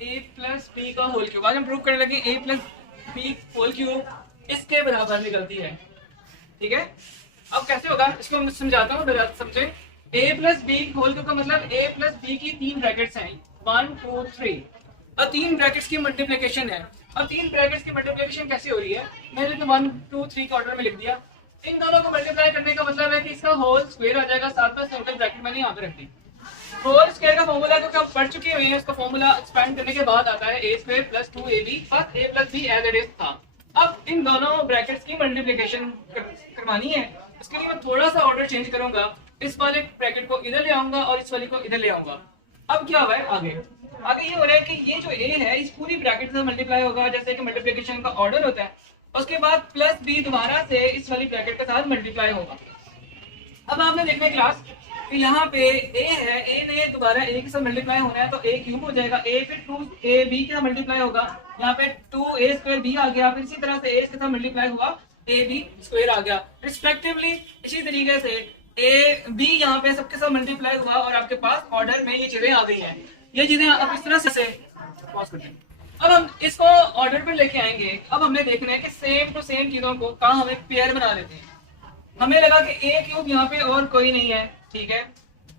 ए plus B का whole cube. आज हम प्रूव करने लगे ए प्लस बी होल क्यूब इसके बराबर निकलती है। ठीक है, अब कैसे होगा इसको हम समझाता हूँ, जरा समझे। ए प्लस बी होल क्यूब का मतलब ए प्लस बी की तीन ब्रैकेट्स हैं, 1 2 3, और तीन ब्रैकेट्स की मल्टीप्लिकेशन है। अब तीन ब्रैकेट्स की मल्टीप्लिकेशन कैसे हो रही है, मैंने तो 1 2 3 के ऑर्डर में लिख दिया। इन दोनों को मल्टीप्लाई करने का मतलब है कि इसका होल स्क्वायर आ जाएगा, साथ में सिंगल ब्रैकेट मैंने यहाँ पे रख दी। होल स्क्वायर का फॉर्मूला तो क्या पढ़ चुके हुए हैं, उसका फॉर्मूला एक्सपेंड करने के बाद आता है A square plus 2ab plus A plus B as it is था। अब इन दोनों ब्रैकेट्स की मल्टीप्लिकेशन करवानी है, इसके लिए मैं थोड़ा सा ऑर्डर चेंज करूंगा। इस वाले ब्रैकेट को इधर ले आऊंगा और इस वाले को इधर ले आऊंगा। अब क्या हुआ है आगे, आगे ये हो रहा है कि ये जो ए है इस पूरी ब्रैकेट से मल्टीप्लाई होगा, जैसे कि मल्टीप्लिकेशन का ऑर्डर होता है। उसके बाद प्लस बी दोबारा से इस वाली ब्रैकेट के साथ मल्टीप्लाई होगा। अब आपने देखना है क्लास कि यहाँ पे ए है, ए ने दोबारा ए के साथ मल्टीप्लाई होना है तो ए क्यूब हो जाएगा, ए फिर 2 ए बी के साथ मल्टीप्लाई होगा, यहाँ पे 2 ए स्क्वायर बी आ गया, फिर इसी तरह से ए के साथ मल्टीप्लाई हुआ ए बी स्क्वायर आ गया रिस्पेक्टिवली। इसी तरीके से ए बी यहाँ पे सबके साथ मल्टीप्लाई हुआ और आपके पास ऑर्डर में ये चीजें आ गई हैं। ये चीजें अब इस तरह से पॉज करते हैं। अब हम इसको ऑर्डर पर लेके आएंगे। अब हमने देखना है कि सेम टू सेम चीजों को कहाँ हमें पेयर बना लेते हैं। हमें लगा कि ए क्यूब यहाँ पे और कोई नहीं है, ठीक है,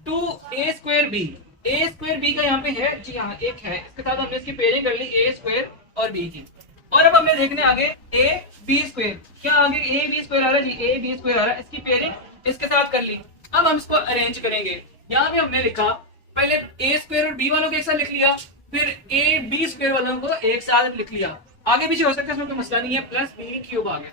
2 ए स्क्वायर बी, ए स्क्वायर बी का यहाँ पे है जी, हाँ एक है, इसके साथ हमने इसकी पेयरिंग कर ली ए स्क्वायर और बी की। और अब हमने देखने आगे ए बी स्क्वायर, क्या आगे ए बी स्क्वायर आ रहा है जी, ए बी स्क्वायर आ रहा है, इसकी पेयरिंग इसके साथ कर ली। अब हम इसको अरेंज करेंगे। यहाँ पे हमने लिखा पहले ए स्क्वायर और बी वालों को एक साथ लिख लिया, फिर ए बी स्क्वायर वालों को एक साथ लिख लिया। आगे पीछे हो सकता है, इसमें कोई मसला नहीं है, प्लस बी क्यूब आ गया।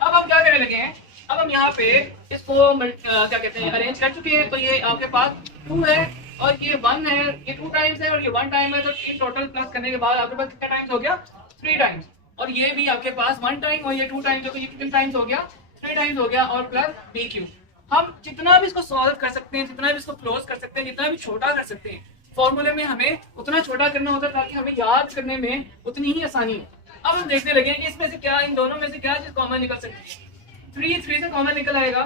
अब हम क्या करने लगे हैं, अब हम यहाँ पे इसको क्या कहते हैं अरेंज कर चुके हैं। तो ये आपके पास 2 है और ये 1 है, ये 2 टाइम्स है और ये 1 टाइम है, तो इन टोटल प्लस करने के बाद आपके पास कितना टाइम्स हो गया, 3 टाइम्स। और ये भी आपके पास 1 टाइम और ये 2 टाइम्स, तो ये कितने टाइम्स हो गया, 3 टाइम्स हो गया, और प्लस बी क्यूब। हम जितना भी इसको सॉल्व कर सकते हैं, जितना भी इसको क्लोज कर सकते हैं, जितना भी छोटा कर सकते हैं, फॉर्मूले में हमें उतना छोटा करना होता है ताकि हमें याद करने में उतनी ही आसानी हो। अब हम देखने लगे कि इसमें से क्या, इन दोनों में से क्या चीज कॉमन निकल सकती है। 3 से कॉमन निकल आएगा,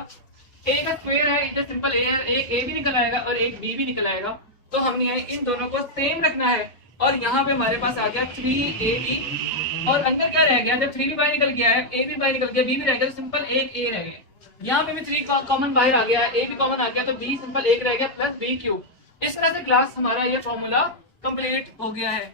ए का स्क्वायर है, इधर सिंपल ए है, एक ए भी निकल आएगा और एक बी भी निकल आएगा। तो हमने इन दोनों को सेम रखना है और यहाँ पे हमारे पास आ गया 3ab और अंदर क्या रह गया, जब 3 भी बाहर निकल गया है, ए भी बाहर निकल गया, बी भी रह गया, तो सिंपल एक ए रह गया। यहाँ पे भी 3 कॉमन बाहर आ गया, ए भी कॉमन आ गया, तो बी सिंपल एक रह गया प्लस बी क्यूब। इस तरह से क्लास हमारा ये फॉर्मूला कंप्लीट हो गया है।